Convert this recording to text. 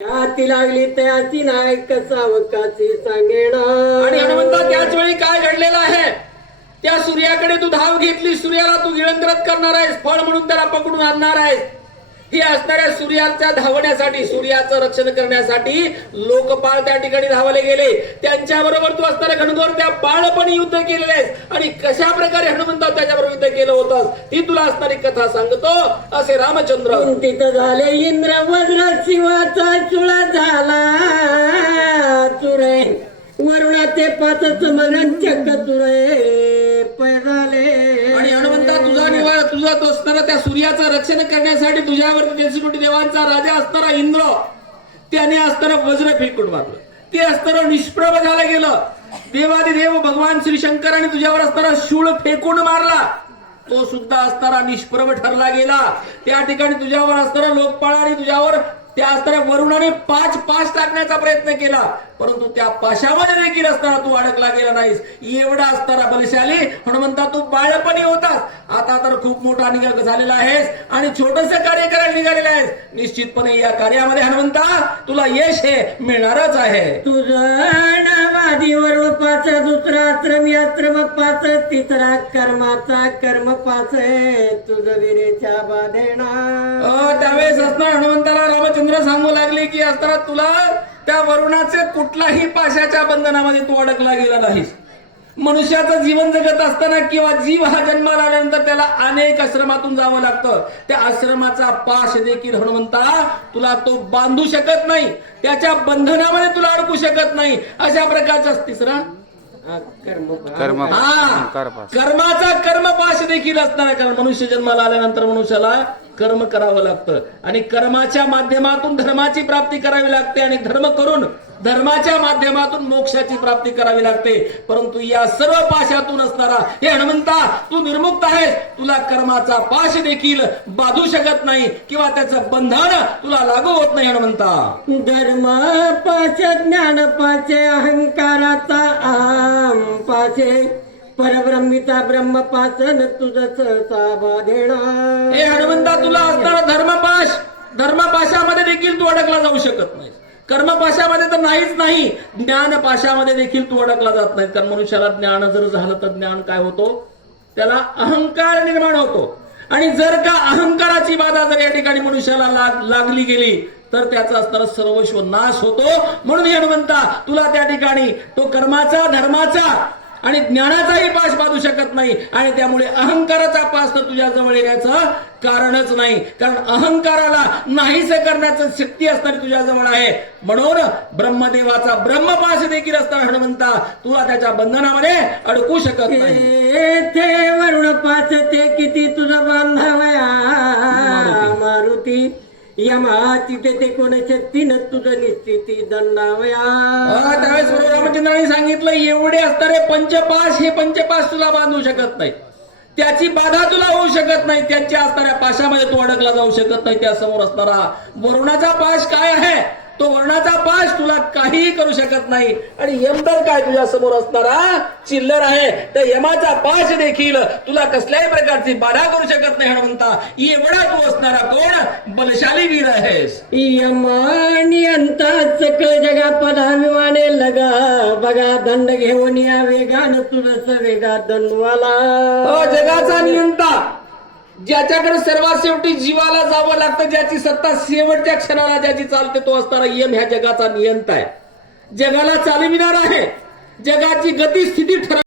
हाती लागली त्याची नाही कसावकाची सांगेना. आणि हनुमंता त्याच वेळी काय घडलेलं आहे? त्या सूर्याकडे तू धाव घेतली सूर्याला तू गिळंकृत करणार आहेस फळ म्हणून त्याला पकडून आणणार आहेस. ही असणाऱ्या सूर्याच्या धावण्यासाठी सूर्याचं रक्षण करण्यासाठी लोकपाळ त्या ठिकाणी धावले गेले. त्यांच्याबरोबर तू असणाऱ्या घनघोर त्या बाळपणी युद्ध केलेलेस आणि कशा प्रकारे हनुमंत त्याच्याबरोबर युद्ध केलं होतं ती तुला असणारी कथा सांगतो. असे रामचंद्र. तिथं झाले इंद्र वज्र शिवाचा चुळा झाला. चुरे. वरुणाचे पाच चमरण चक्क चुरे. निवार असणारा त्या सूर्याचं रक्षण करण्यासाठी तुझ्यावरती देशकोटी देवांचा राजा असणारा इंद्र त्याने असताना वज्र फेकून मारलं. ते असताना निष्प्रभ झालं गेलं. देवादिदेव भगवान श्री शंकराने तुझ्यावर असताना शूळ फेकून मारला. तो सुद्धा असताना निष्प्रभ ठरला गेला. त्या ठिकाणी तुझ्यावर असताना लोकपाळ आणि तुझ्यावर त्या असणाऱ्या वरुणाने पाच पाच टाकण्याचा प्रयत्न केला परंतु त्या पाशामध्ये देखील असताना तू अडकला गेला नाहीस. एवढा असताना बलशाली हनुमंता तू बाळपणी होतास. आता तर खूप मोठा निघ झालेला आहेस आणि छोटस कार्य करायला निघालेला आहेस. निश्चितपणे या कार्यामध्ये हनुमंता तुला यश हे मिळणारच आहे. तुझ नावादी पाच दुसरा आश्रम याश्रम पाच तिसरा कर्माचा कर्म पाच तुझं विरेच्या बाधेना त्यावेळेस असणार हनुमंताला रामचंद्र सांगू लागले की असताना तुला त्या वरुणाचे कुठलाही पाशाच्या बंधनामध्ये तू अडकला गेला नाहीस. मनुष्याचं जीवन जगत असताना किंवा जीव हा जन्माला आल्यानंतर त्याला अनेक आश्रमातून जावं लागतं. त्या आश्रमाचा पाश देखील हनुमंता तुला तो बांधू शकत नाही. त्याच्या बंधनामध्ये तुला अडकू शकत नाही. अशा प्रकारचा तिसरा कर्म कर्म हा. कर्माचा कर्मपाश देखील असणार. कारण मनुष्य जन्माला आल्यानंतर मनुष्याला कर्म करावं लागतं. आणि कर्माच्या माध्यमातून धर्माची प्राप्ती करावी लागते आणि धर्म करून धर्माच्या माध्यमातून मोक्षाची प्राप्ती करावी लागते. परंतु या सर्व पाशातून असणारा हे हनुमंता तू निर्मुक्त आहेस. तुला कर्माचा पाश देखील बाधू शकत नाही किंवा त्याचं बंधन तुला लागू होत नाही हनुमंता. धर्म पाच ज्ञान पाचे अहंकाराचा आम पाचे परब्रह्मिता ब्रह्मपासन सहसा बाधेणा. हे हनुमंता तुला असणारा धर्मपाश धर्मपाशामध्ये देखील तू अडकला जाऊ शकत नाही कर्मपाशामध्ये तर नाहीच नाही ज्ञानपाशामध्ये देखील तू अडकला जात नाही कारण मनुष्याला ज्ञान जर झालं तर ज्ञान काय होतो? त्याला अहंकार निर्माण होतो. आणि जर का अहंकाराची बाधा जर या ठिकाणी मनुष्याला लाग लागली गेली तर त्याचा असणारा सर्वस्व नाश होतो. म्हणून हे हनुमंता तुला त्या ठिकाणी तो कर्माचा धर्माचा आणि ज्ञानाचाही पास बांधू शकत नाही. आणि त्यामुळे अहंकाराचा पास तर तुझ्या जवळ येण्याचं कारणच नाही. कारण अहंकाराला नाहीस करण्याचं शक्ती असणारी तुझ्या जवळ आहे. म्हणून ब्रह्मदेवाचा ब्रह्मपास देखील असताना हनुमंता तुला त्याच्या बंधनामध्ये अडकू शकत येथे वरुण पाच ते किती तुझं बांधावया मारुती. यमा तिथे ते कोणाचे तीन तुझं निश्चिती दंडावया. हा, त्यावेळेस बरोबर रामचंद्रांनी सांगितलं एवढे असणारे पंचपास हे पंचपास तुला बांधू शकत नाही. त्याची बाधा तुला होऊ शकत नाही. त्यांच्या असणाऱ्या पाशामध्ये तू अडकला जाऊ शकत नाही. त्या समोर असणारा वरुणाचा पाश काय आहे? तो वर्णाचा पाश तुला काहीही करू शकत नाही. आणि यम तर काय तुझ्या समोर असणारा चिल्लर आहे. तर यमाचा पाश देखील तुला कसल्याही प्रकारची बाधा करू शकत नाही हनुमंता. एवढा तू असणारा कोण? बलशाली वीर आहेस. यमानियंता सकळ जगा पदाभिमाने लगा बघा दंड घेऊन या वेगान तुझं वेगा दंडवाला. जगाचा नियंता. ज्याच्याकडे सर्वात शेवटी जीवाला जावं लागतं ज्याची सत्ता शेवटच्या क्षणाला ज्याची चालते तो असणारा यम ह्या जगाचा नियंता आहे. जगाला चालविणार आहे. जगाची गती स्थिती ठरव